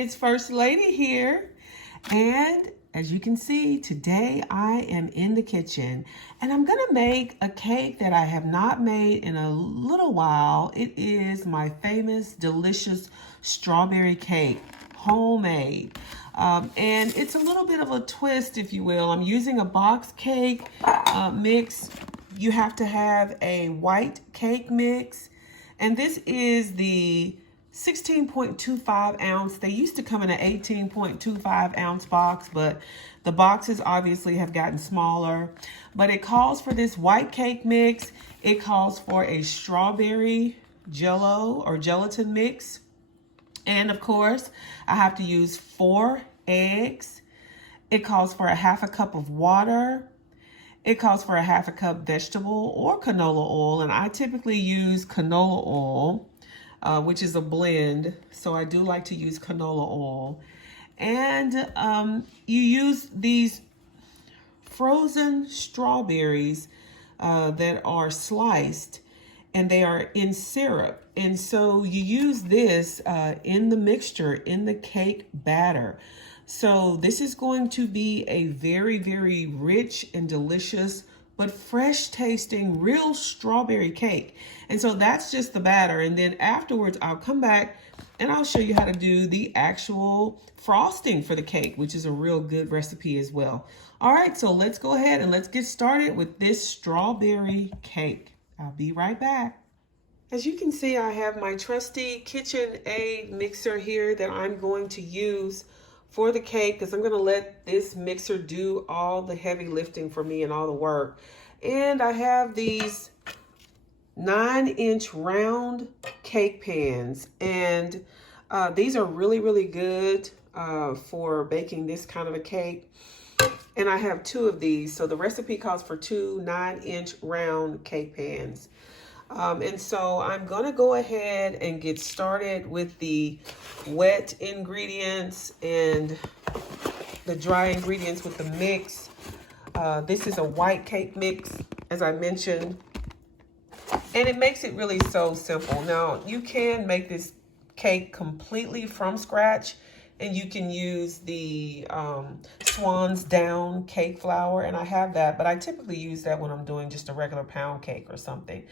It's First Lady here, and as you can see, today I am in the kitchen and I'm gonna make a cake that I have not made in a little while. It is my famous, delicious strawberry cake, homemade. And it's a little bit of a twist, if you will. I'm using a box cake mix. You have to have a white cake mix, and this is the 16.25 ounce. They used to come in an 18.25 ounce box, but the boxes obviously have gotten smaller. But it calls for this white cake mix. It calls for a strawberry jello or gelatin mix. And of course, I have to use 4 eggs. It calls for a half a cup of water. It calls for a half a cup vegetable or canola oil. And I typically use canola oil. Which is a blend, so I do like to use canola oil. And you use these frozen strawberries that are sliced, and they are in syrup. And so you use this in the mixture, in the cake batter. So this is going to be a very, very rich and delicious but fresh tasting real strawberry cake. And so that's just the batter. And then afterwards, I'll come back and I'll show you how to do the actual frosting for the cake, which is a real good recipe as well. All right, so let's go ahead and let's get started with this strawberry cake. I'll be right back. As you can see, I have my trusty KitchenAid mixer here that I'm going to use for the cake, because I'm going to let this mixer do all the heavy lifting for me and all the work. And I have these 9-inch round cake pans, and these are really, really good for baking this kind of a cake. And I have 2 of these, so the recipe calls for 2 9-inch round cake pans. And so I'm gonna go ahead and get started with the wet ingredients and the dry ingredients with the mix. This is a white cake mix, as I mentioned, and it makes it really so simple. Now, you can make this cake completely from scratch, and you can use the Swan's Down cake flour, and I have that, but I typically use that when I'm doing just a regular pound cake or something.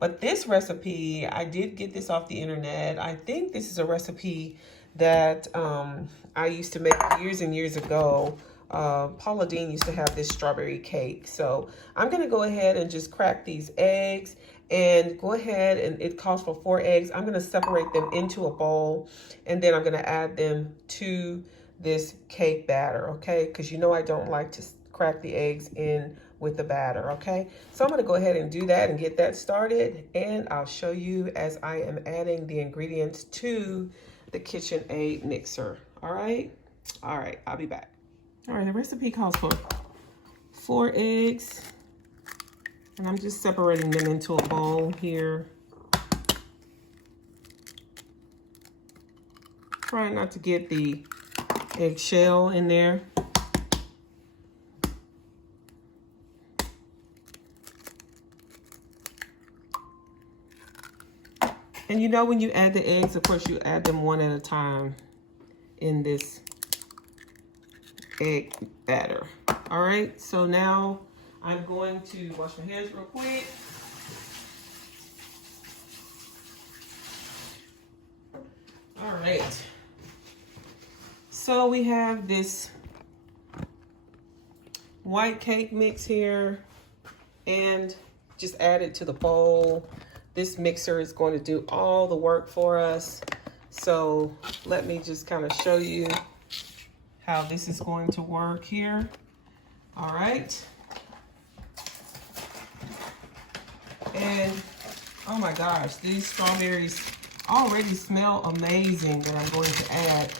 But this recipe, I did get this off the internet. I think this is a recipe that I used to make years and years ago. Paula Deen used to have this strawberry cake. So I'm gonna go ahead and just crack these eggs and go ahead, and it calls for 4 eggs. I'm gonna separate them into a bowl, and then I'm gonna add them to this cake batter, okay? Because you know I don't like to crack the eggs in with the batter, okay? So I'm gonna go ahead and do that and get that started, and I'll show you as I am adding the ingredients to the KitchenAid mixer, all right? All right, I'll be back. All right, the recipe calls for 4 eggs, and I'm just separating them into a bowl here. Trying not to get the eggshell in there. And you know, when you add the eggs, of course, you add them one at a time in this egg batter. All right, so now I'm going to wash my hands real quick. All right, so we have this white cake mix here, and just add it to the bowl. This mixer is going to do all the work for us. So let me just kind of show you how this is going to work here. All right. And oh my gosh, these strawberries already smell amazing that I'm going to add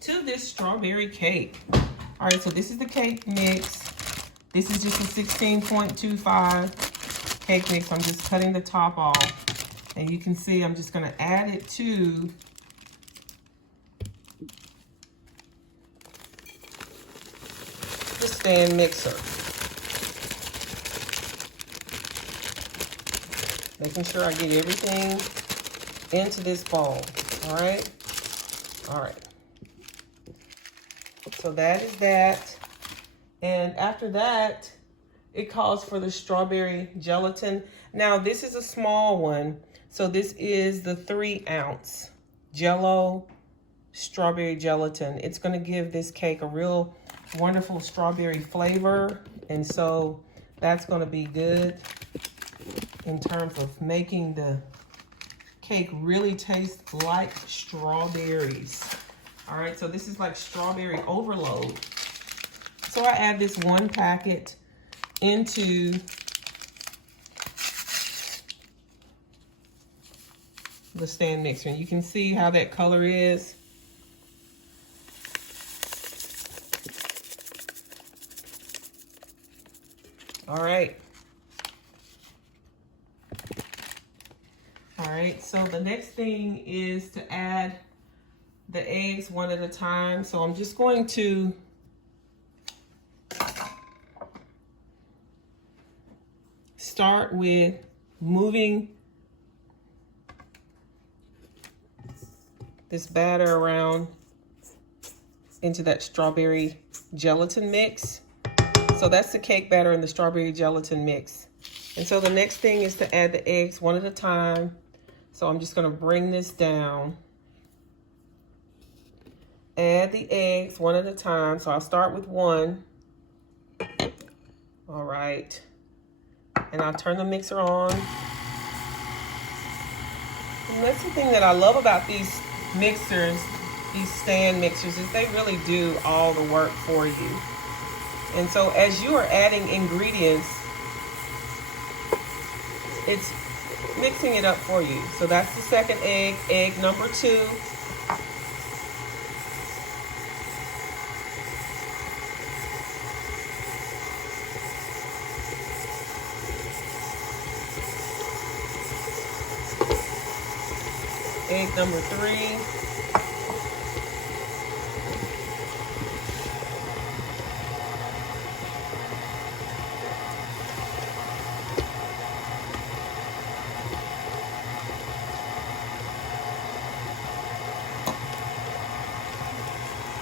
to this strawberry cake. All right, so this is the cake mix. This is just a 16.25 cake mix. I'm just cutting the top off, and you can see I'm just going to add it to the stand mixer, making sure I get everything into this bowl. All right, All right. So that is that. And after that, it calls for the strawberry gelatin. Now, this is a small one. So this is the 3-ounce jello strawberry gelatin. It's going to give this cake a real wonderful strawberry flavor. And so that's going to be good in terms of making the cake really taste like strawberries. All right, so this is like strawberry overload. So I add this 1 packet into the stand mixer. And you can see how that color is. All right. All right, so the next thing is to add the eggs one at a time. So I'm just going to start with moving this batter around into that strawberry gelatin mix. So that's the cake batter and the strawberry gelatin mix. And so the next thing is to add the eggs one at a time. So I'm just going to bring this down. Add the eggs one at a time. So I'll start with 1. All right. And I'll turn the mixer on. And that's the thing that I love about these mixers, these stand mixers, is they really do all the work for you. And so as you are adding ingredients, it's mixing it up for you. So that's the second egg, egg number 2. Egg number 3.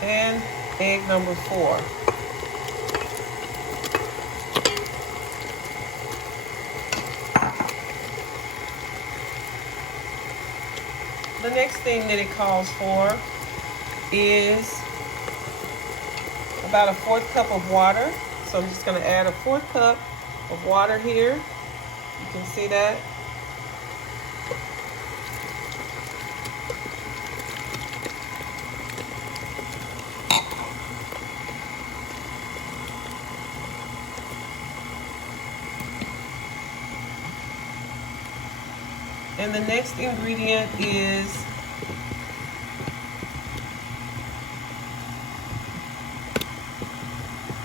And egg number 4. The next thing that it calls for is about a 1/4 cup of water. So I'm just going to add a 1/4 cup of water here. You can see that. And the next ingredient is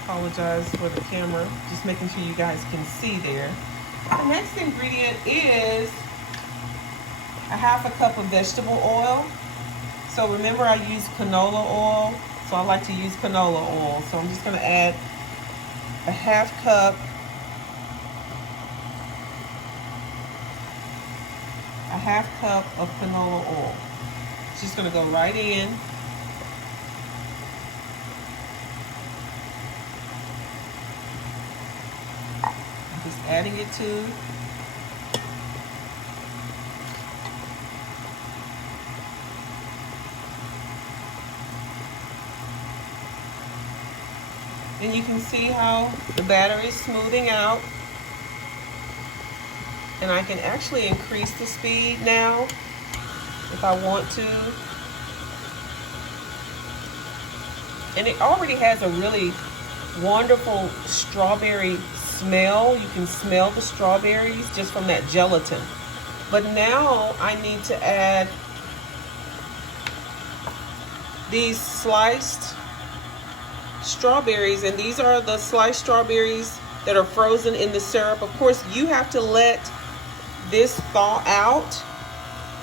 apologize for the camera, just making sure you guys can see there. The next ingredient is a 1/2 cup of vegetable oil. So remember, I use canola oil, so I like to use canola oil. So I'm just going to add a 1/2 cup, of canola oil. It's just going to go right in. I'm just adding it to. And you can see how the batter is smoothing out. And I can actually increase the speed now if I want to. And it already has a really wonderful strawberry smell. You can smell the strawberries just from that gelatin. But now I need to add these sliced strawberries, and these are the sliced strawberries that are frozen in the syrup. Of course, you have to let this thaw out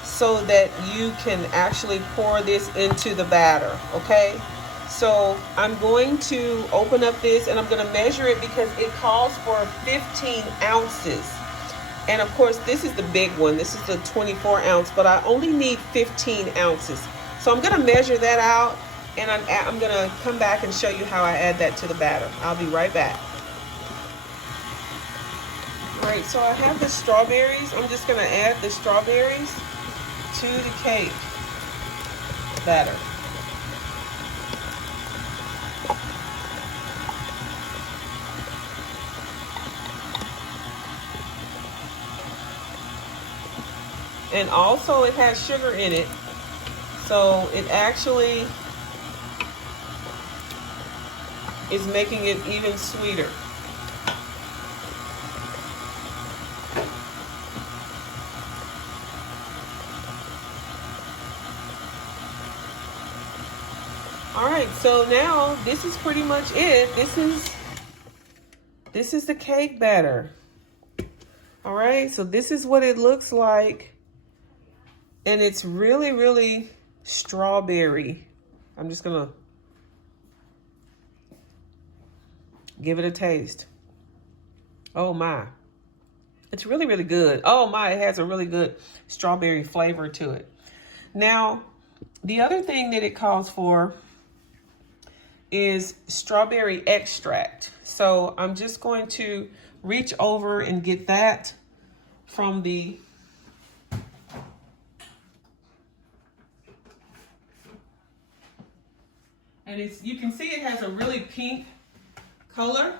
so that you can actually pour this into the batter, okay? So I'm going to open up this and I'm going to measure it because it calls for 15 ounces. And of course, this is the big one. This is the 24 ounce, but I only need 15 ounces. So I'm gonna measure that out, and I'm gonna come back and show you how I add that to the batter. I'll be right back. All right, so I have the strawberries. I'm just gonna add the strawberries to the cake batter. And also it has sugar in it, so it actually is making it even sweeter. All right, so now this is pretty much it. This is the cake batter. All right, so this is what it looks like. And it's really, really strawberry. I'm just gonna give it a taste. Oh my. It's really, really good. Oh my, it has a really good strawberry flavor to it. Now, the other thing that it calls for is strawberry extract. So I'm just going to reach over and get that from the and you can see it has a really pink color.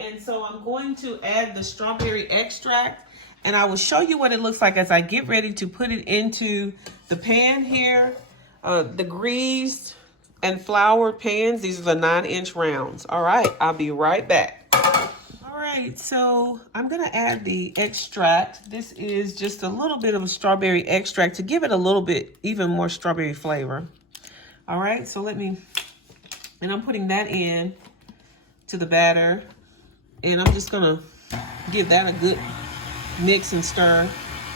And so I'm going to add the strawberry extract, and I will show you what it looks like as I get ready to put it into the pan here. The greased and floured pans, these are the 9-inch rounds. All right, I'll be right back. All right, so I'm gonna add the extract. This is just a little bit of a strawberry extract to give it a little bit even more strawberry flavor. All right, so and I'm putting that in to the batter, and I'm just gonna give that a good mix and stir.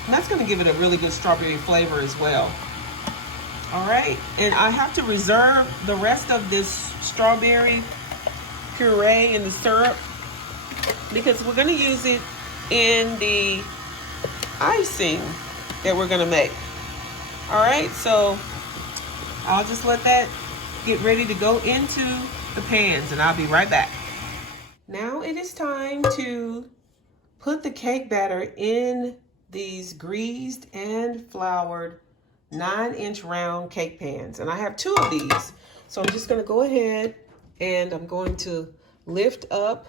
And that's gonna give it a really good strawberry flavor as well. All right, and I have to reserve the rest of this strawberry puree in the syrup because we're gonna use it in the icing that we're gonna make. All right, so I'll just let that get ready to go into the pans, and I'll be right back. Now it is time to put the cake batter in these greased and floured 9-inch round cake pans. And I have 2 of these. So I'm just gonna go ahead and I'm going to lift up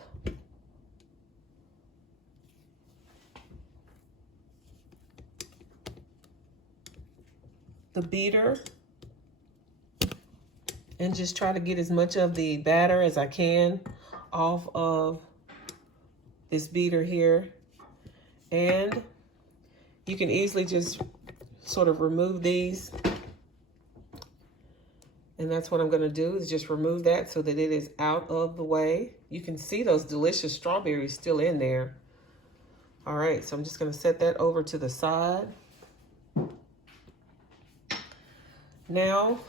the beater and just try to get as much of the batter as I can off of this beater here. And you can easily just sort of remove these. And that's what I'm gonna do, is just remove that so that it is out of the way. You can see those delicious strawberries still in there. All right, so I'm just gonna set that over to the side. Now,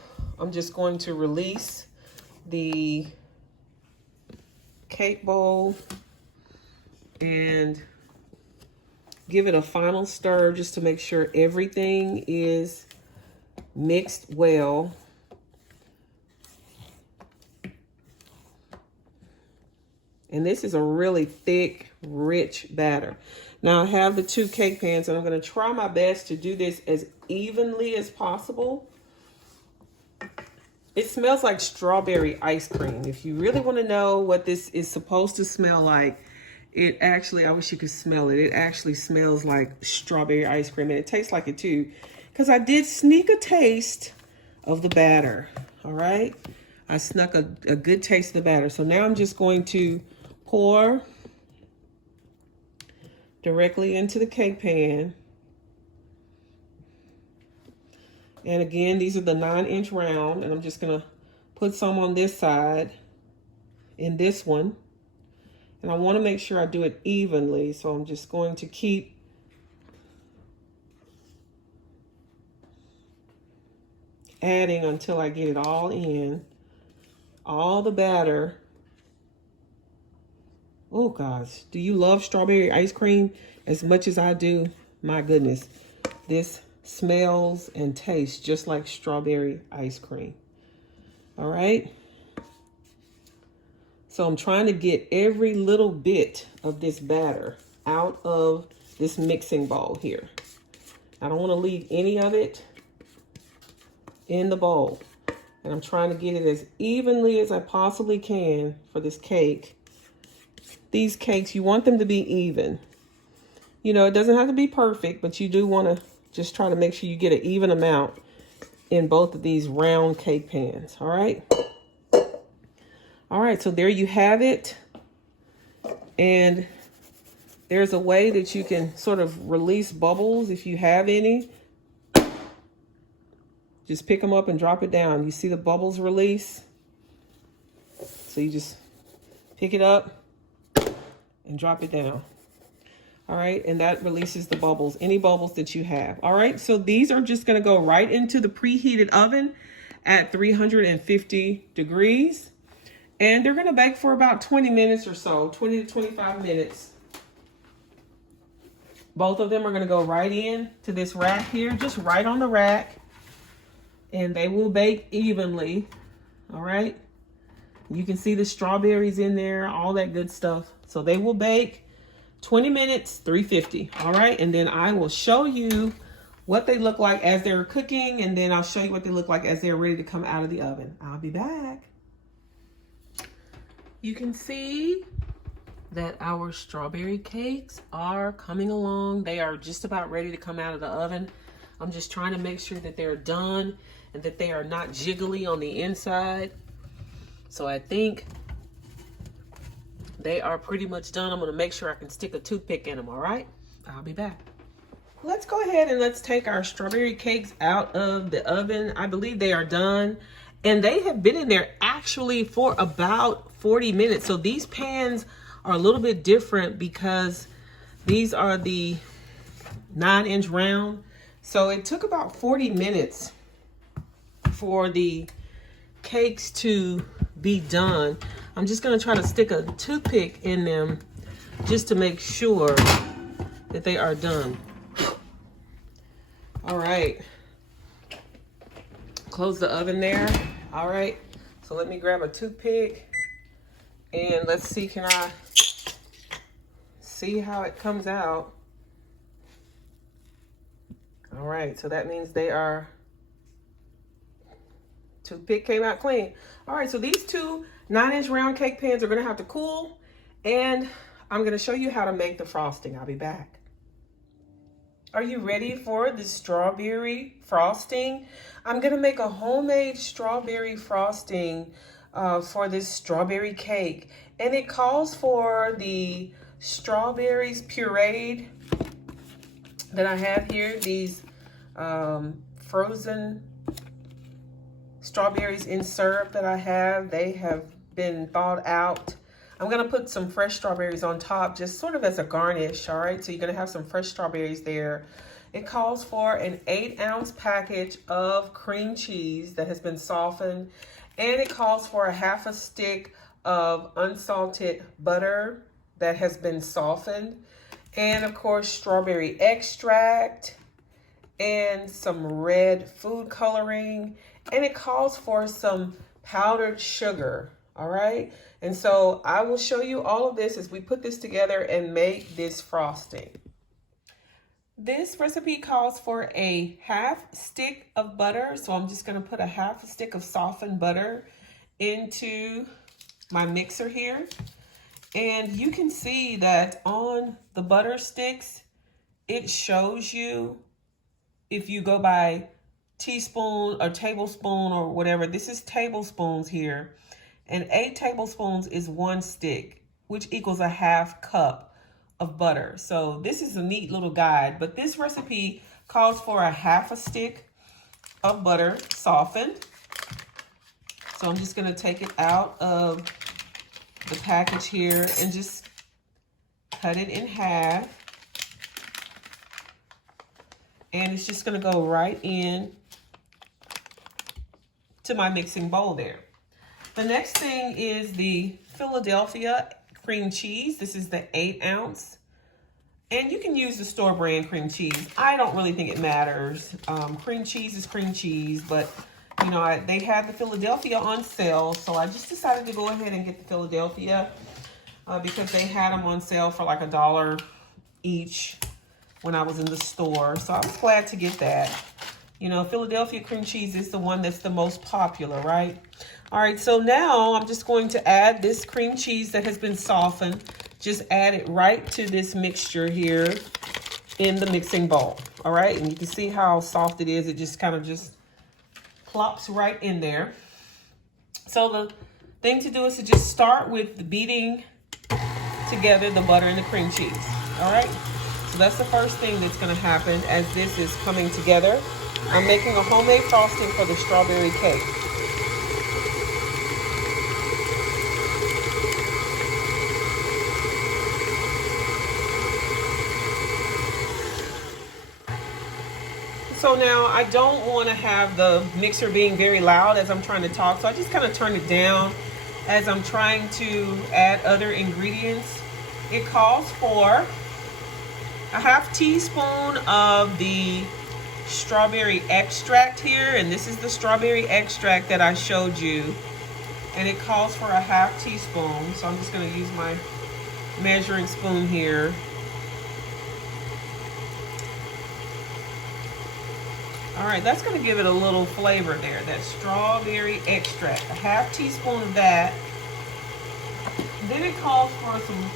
I'm just going to release the cake bowl and give it a final stir just to make sure everything is mixed well. And this is a really thick, rich batter. Now I have the 2 cake pans, and I'm gonna try my best to do this as evenly as possible. It smells like strawberry ice cream. If you really wanna know what this is supposed to smell like, it actually, I wish you could smell it. It actually smells like strawberry ice cream, and it tastes like it too, because I did sneak a taste of the batter, all right? I snuck a good taste of the batter. So now I'm just going to pour directly into the cake pan. And again, these are the 9-inch round, and I'm just gonna put some on this side in this one. And I wanna make sure I do it evenly, so I'm just going to keep adding until I get it all in, all the batter. Oh gosh, do you love strawberry ice cream as much as I do? My goodness. This smells and tastes just like strawberry ice cream. All right. So I'm trying to get every little bit of this batter out of this mixing bowl here. I don't want to leave any of it in the bowl. And I'm trying to get it as evenly as I possibly can for this cake. These cakes, you want them to be even. You know, it doesn't have to be perfect, but you do want to just try to make sure you get an even amount in both of these round cake pans. All right. All right, so there you have it. And there's a way that you can sort of release bubbles if you have any. Just pick them up and drop it down. You see the bubbles release? So you just pick it up and drop it down. All right, and that releases the bubbles, any bubbles that you have. All right, so these are just gonna go right into the preheated oven at 350 degrees. And they're gonna bake for about 20 minutes or so, 20 to 25 minutes. Both of them are gonna go right in to this rack here, just right on the rack. And they will bake evenly, all right? You can see the strawberries in there, all that good stuff. So they will bake 20 minutes, 350, all right? And then I will show you what they look like as they're cooking, and then I'll show you what they look like as they're ready to come out of the oven. I'll be back. You can see that our strawberry cakes are coming along. They are just about ready to come out of the oven. I'm just trying to make sure that they're done and that they are not jiggly on the inside. So I think they are pretty much done. I'm gonna make sure I can stick a toothpick in them, all right? I'll be back. Let's go ahead and let's take our strawberry cakes out of the oven. I believe they are done. And they have been in there actually for about 40 minutes. So these pans are a little bit different because these are the 9-inch round. So it took about 40 minutes for the cakes to be done. I'm just gonna try to stick a toothpick in them just to make sure that they are done. All right. Close the oven there. All right, so let me grab a toothpick and let's see, can I see how it comes out? All right, so that means they are, toothpick came out clean. All right, so these two 9-inch round cake pans are gonna have to cool, and I'm gonna show you how to make the frosting. I'll be back. Are you ready for the strawberry frosting? I'm gonna make a homemade strawberry frosting for this strawberry cake. And it calls for the strawberries pureed that I have here, these frozen strawberries in syrup that I have. They have been thawed out. I'm gonna put some fresh strawberries on top, just sort of as a garnish, all right? So you're gonna have some fresh strawberries there. It calls for an 8-ounce package of cream cheese that has been softened, and it calls for a half a stick of unsalted butter that has been softened, and of course, strawberry extract, and some red food coloring, and it calls for some powdered sugar, all right? And so I will show you all of this as we put this together and make this frosting. This recipe calls for a half stick of butter. So I'm just gonna put a half a stick of softened butter into my mixer here. And you can see that on the butter sticks, it shows you if you go by teaspoon or tablespoon or whatever. This is tablespoons here. And 8 tablespoons is 1 stick, which equals a half cup of butter. So this is a neat little guide, but this recipe calls for a half a stick of butter softened. So I'm just gonna take it out of the package here and just cut it in half. And it's just gonna go right in to my mixing bowl there. The next thing is the Philadelphia cream cheese. This is the 8-ounce. And you can use the store brand cream cheese. I don't really think it matters. Cream cheese is cream cheese, but you know, they had the Philadelphia on sale, so I just decided to go ahead and get the Philadelphia because they had them on sale for like $1 each when I was in the store. So I was glad to get that. You know, Philadelphia cream cheese is the one that's the most popular, right? All right, so now I'm just going to add this cream cheese that has been softened. Just add it right to this mixture here in the mixing bowl. All right, and you can see how soft it is. It just kind of just plops right in there. So the thing to do is to just start with the beating together the butter and the cream cheese. All right, so that's the first thing that's going to happen as this is coming together. I'm making a homemade frosting for the strawberry cake. So now I don't want to have the mixer being very loud as I'm trying to talk. So I just kind of turn it down as I'm trying to add other ingredients. It calls for a half teaspoon of the strawberry extract here. And this is the strawberry extract that I showed you. And it calls for a half teaspoon. So I'm just going to use my measuring spoon here. All right, that's going to give it a little flavor there, that strawberry extract. A half teaspoon of that. Then it calls for some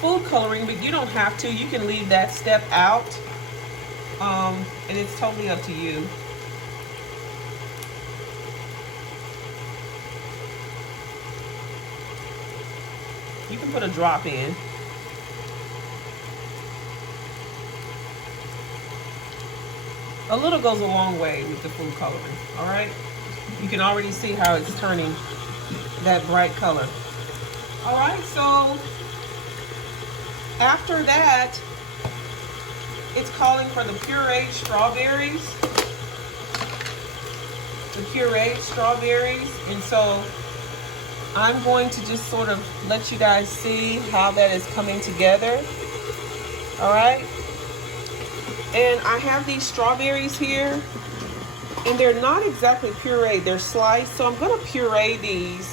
food coloring, but you don't have to. You can leave that step out, and it's totally up to you. You can put a drop in. A little goes a long way with the food coloring, all right? You can already see how it's turning that bright color. All right, so after that, it's calling for the pureed strawberries. The pureed strawberries. And so I'm going to just sort of let you guys see how that is coming together. All right. And I have these strawberries here, and they're not exactly pureed, they're sliced. So I'm gonna puree these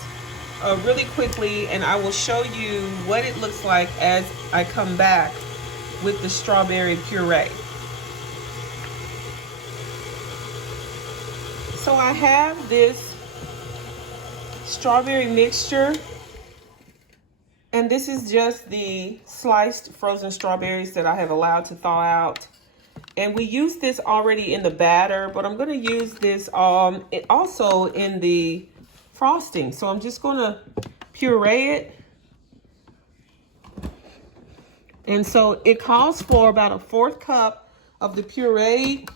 really quickly, and I will show you what it looks like as I come back with the strawberry puree. So I have this strawberry mixture, and this is just the sliced frozen strawberries that I have allowed to thaw out. And we use this already in the batter, but I'm going to use this also in the frosting. So I'm just going to puree it. And so it calls for about a 1/4 cup of the pureed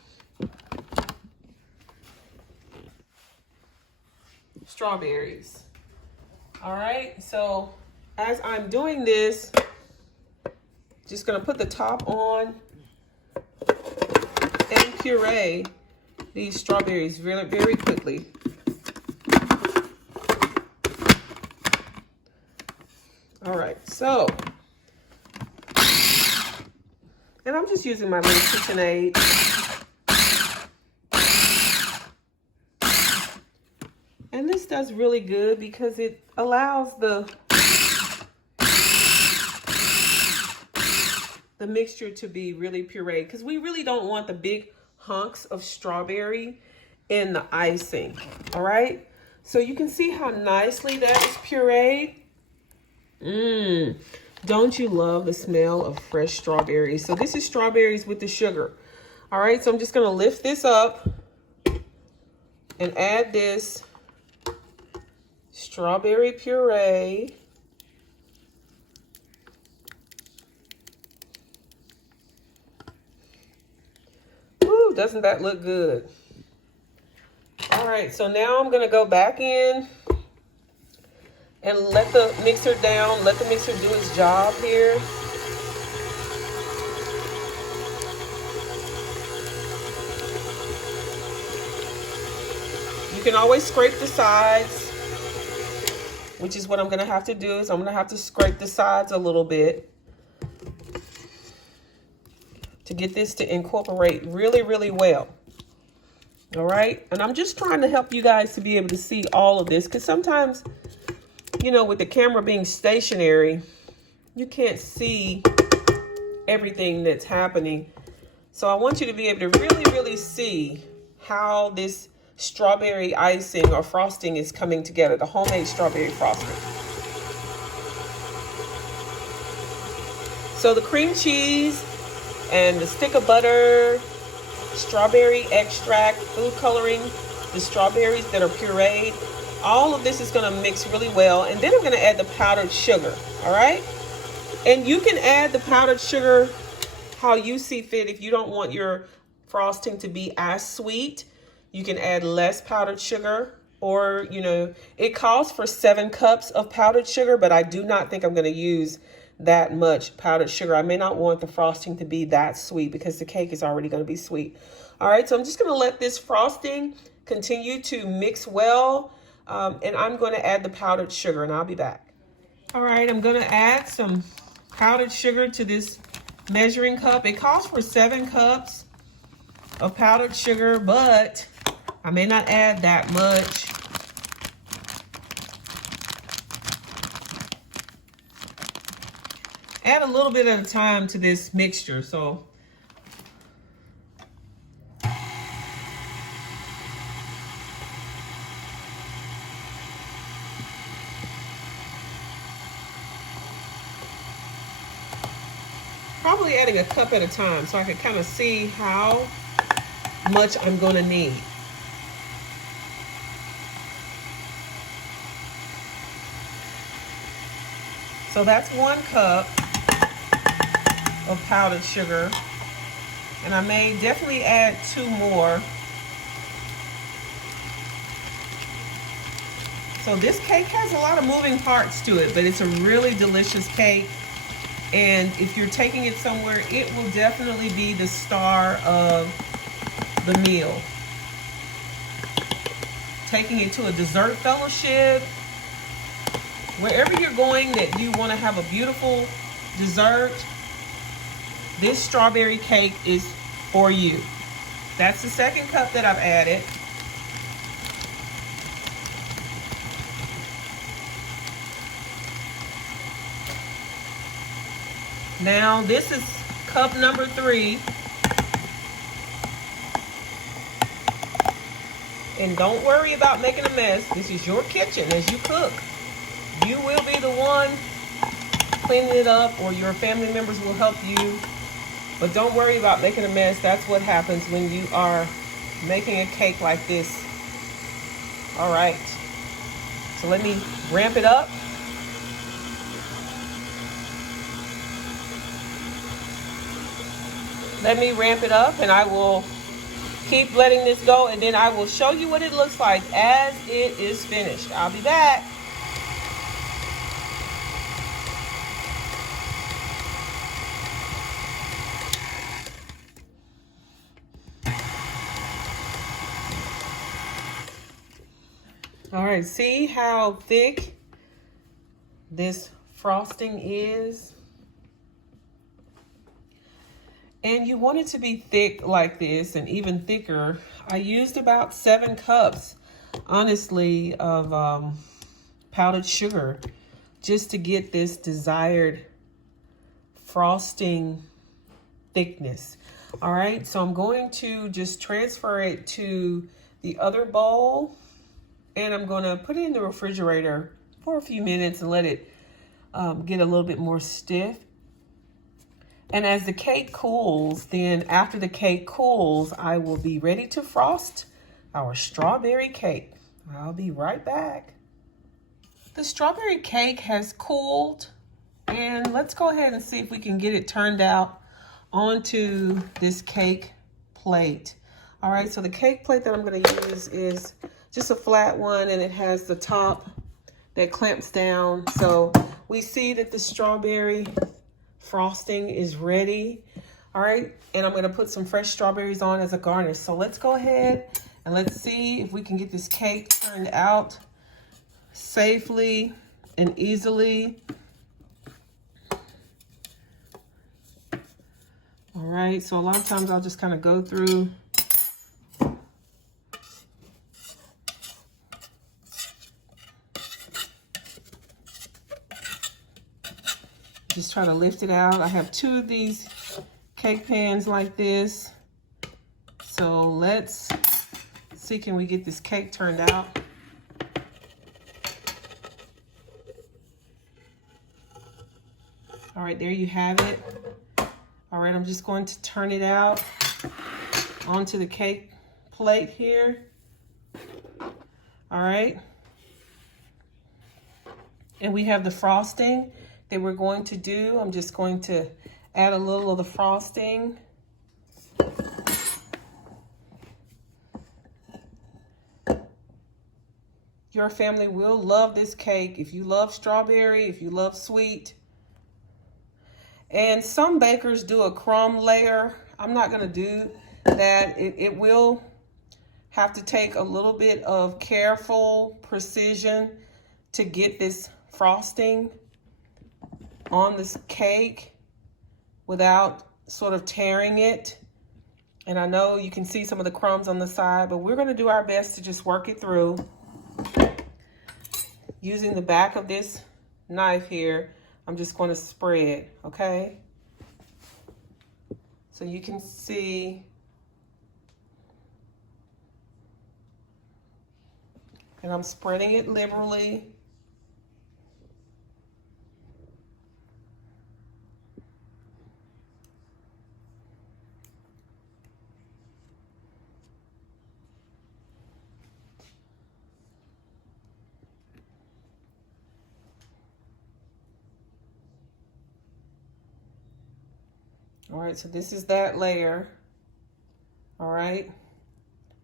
strawberries. All right, so as I'm doing this, just going to put the top on and puree these strawberries very, very quickly. All right, so, and I'm just using my little KitchenAid. And this does really good because it allows the mixture to be really pureed, because we really don't want the big hunks of strawberry in the icing. All right, so you can see how nicely that is pureed. Don't you love the smell of fresh strawberries? So this is strawberries with the sugar. All right, so I'm just going to lift this up and add this strawberry puree. Ooh, doesn't that look good? All right, so now I'm gonna go back in and let the mixer down, let the mixer do its job here. You can always scrape the sides. which is what I'm gonna have to do, is I'm gonna have to scrape the sides a little bit to get this to incorporate really, really well. All right, and I'm just trying to help you guys to be able to see all of this, because sometimes, you know, with the camera being stationary, you can't see everything that's happening. So I want you to be able to really, really see how this strawberry icing or frosting is coming together, the homemade strawberry frosting. So the cream cheese and the stick of butter, strawberry extract, food coloring, the strawberries that are pureed, all of this is going to mix really well. And then I'm going to add the powdered sugar. All right. And you can add the powdered sugar how you see fit. If you don't want your frosting to be as sweet, you can add less powdered sugar, or, you know, it calls for 7 cups of powdered sugar, but I do not think I'm going to use that much powdered sugar. I may not want the frosting to be that sweet because the cake is already going to be sweet. All right, so I'm just going to let this frosting continue to mix well, and I'm going to add the powdered sugar, and I'll be back. All right, I'm going to add some powdered sugar to this measuring cup. It calls for 7 cups of powdered sugar, but I may not add that much. Add a little bit at a time to this mixture. So probably adding a cup at a time so I can kind of see how much I'm going to need. So that's 1 cup of powdered sugar, and I may definitely add 2 more. So this cake has a lot of moving parts to it, but it's a really delicious cake. And if you're taking it somewhere, it will definitely be the star of the meal. Taking it to a dessert fellowship, wherever you're going that you want to have a beautiful dessert, this strawberry cake is for you. That's the 2nd cup that I've added. Now this is cup number 3. And don't worry about making a mess. This is your kitchen as you cook. You will be the one cleaning it up, or your family members will help you. But don't worry about making a mess. That's what happens when you are making a cake like this. All right. So let me ramp it up. Let me ramp it up, and I will keep letting this go, and then I will show you what it looks like as it is finished. I'll be back. All right, see how thick this frosting is? And you want it to be thick like this and even thicker. I used about 7 cups, honestly, of powdered sugar just to get this desired frosting thickness. All right, so I'm going to just transfer it to the other bowl, and I'm going to put it in the refrigerator for a few minutes and let it get a little bit more stiff. And as the cake cools, then after the cake cools, I will be ready to frost our strawberry cake. I'll be right back. The strawberry cake has cooled, and let's go ahead and see if we can get it turned out onto this cake plate. All right, so the cake plate that I'm going to use is just a flat one, and it has the top that clamps down. So we see that the strawberry frosting is ready. All right, and I'm going to put some fresh strawberries on as a garnish. So let's go ahead and let's see if we can get this cake turned out safely and easily. All right, so a lot of times I'll just kind of go through. Just try to lift it out. I have 2 of these cake pans like this. So let's see, can we get this cake turned out? All right, there you have it. All right, I'm just going to turn it out onto the cake plate here. All right. And we have the frosting that we're going to do. I'm just going to add a little of the frosting. Your family will love this cake if you love strawberry, if you love sweet. And some bakers do a crumb layer. I'm not going to do that. It will have to take a little bit of careful precision to get this frosting on this cake without sort of tearing it. And I know you can see some of the crumbs on the side, but we're going to do our best to just work it through. Using the back of this knife here, I'm just going to spread, okay? So you can see and I'm spreading it liberally. All right, so this is that layer. All right.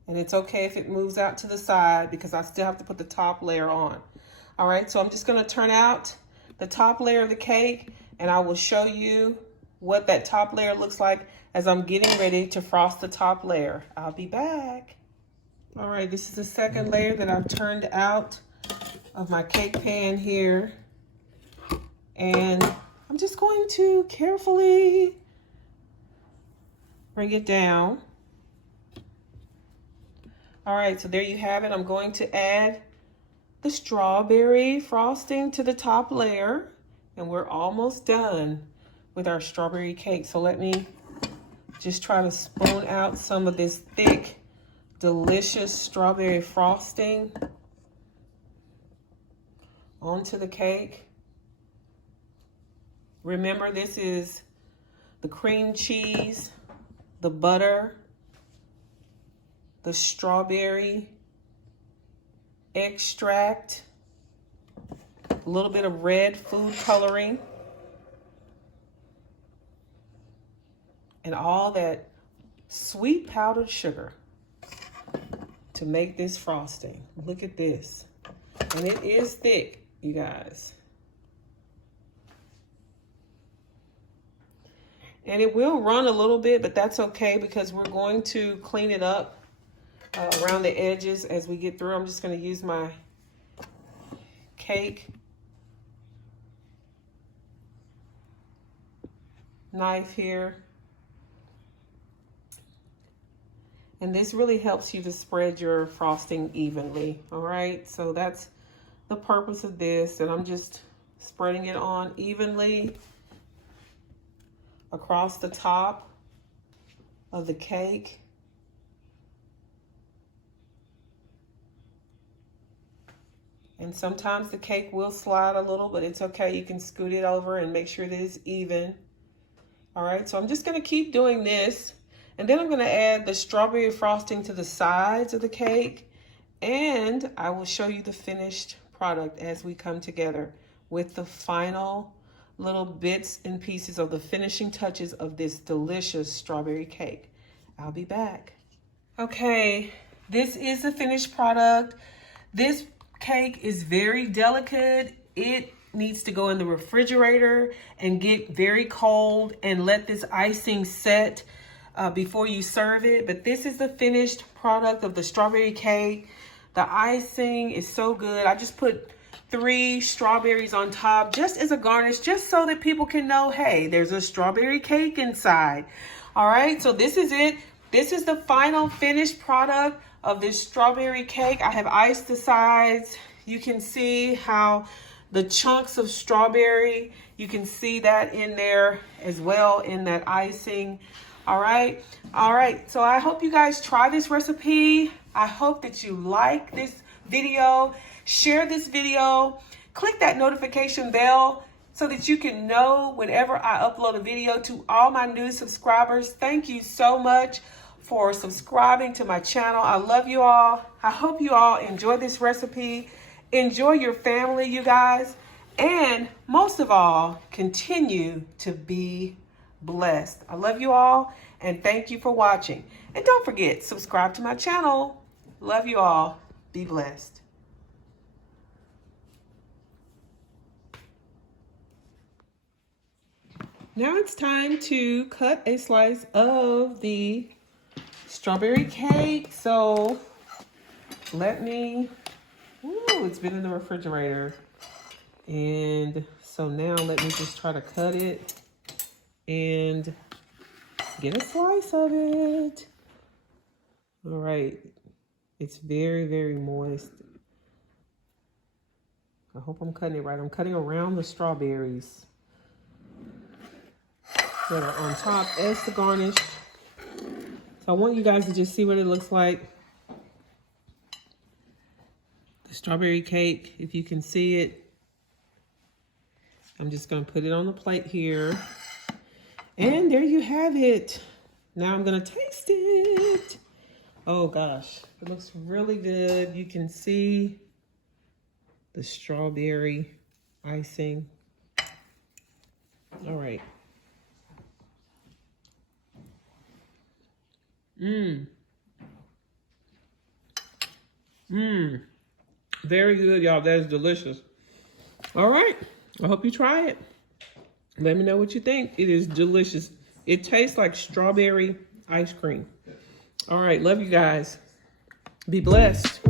And it's okay if it moves out to the side because I still have to put the top layer on. All right, so I'm just gonna turn out the top layer of the cake and I will show you what that top layer looks like as I'm getting ready to frost the top layer. I'll be back. All right, this is the second layer that I've turned out of my cake pan here. And I'm just going to carefully bring it down. All right, so there you have it. I'm going to add the strawberry frosting to the top layer, and we're almost done with our strawberry cake. So let me just try to spoon out some of this thick, delicious strawberry frosting onto the cake. Remember, this is the cream cheese, the butter, the strawberry extract, a little bit of red food coloring, and all that sweet powdered sugar to make this frosting. Look at this. And it is thick, you guys. And it will run a little bit, but that's okay because we're going to clean it up around the edges as we get through. I'm just going to use my cake knife here. And this really helps you to spread your frosting evenly. All right, so that's the purpose of this. And I'm just spreading it on evenly across the top of the cake. And sometimes the cake will slide a little, but it's okay. You can scoot it over and make sure that it's even. All right, so I'm just gonna keep doing this. And then I'm gonna add the strawberry frosting to the sides of the cake. And I will show you the finished product as we come together with the final little bits and pieces of the finishing touches of this delicious strawberry cake. I'll be back. Okay, this is the finished product. This cake is very delicate. It needs to go in the refrigerator and get very cold and let this icing set before you serve it. But this is the finished product of the strawberry cake. The icing is so good. I just put 3 strawberries on top just as a garnish, just so that people can know, hey, there's a strawberry cake inside. All right, so this is it. This is the final finished product of this strawberry cake. I have iced the sides. You can see how the chunks of strawberry, you can see that in there as well in that icing. All right, so I hope you guys try this recipe. I hope that you like this video. Share this video, click that notification bell so that you can know whenever I upload a video. To all my new subscribers, thank you so much for subscribing to my channel. I love you all. I hope you all enjoy this recipe. Enjoy your family, you guys. And most of all, continue to be blessed. I love you all and thank you for watching. And don't forget, subscribe to my channel. Love you all. Be blessed. Now it's time to cut a slice of the strawberry cake. So let me, it's been in the refrigerator. And so now let me just try to cut it and get a slice of it. All right, it's very, very moist. I hope I'm cutting it right. I'm cutting around the strawberries that are on top as the garnish. So I want you guys to just see what it looks like. The strawberry cake, if you can see it. I'm just gonna put it on the plate here. And there you have it. Now I'm gonna taste it. Oh gosh, it looks really good. You can see the strawberry icing. All right. Very good, y'all. That is delicious. All right. I hope you try it. Let me know what you think. It is delicious. It tastes like strawberry ice cream. All right. Love you guys. Be blessed.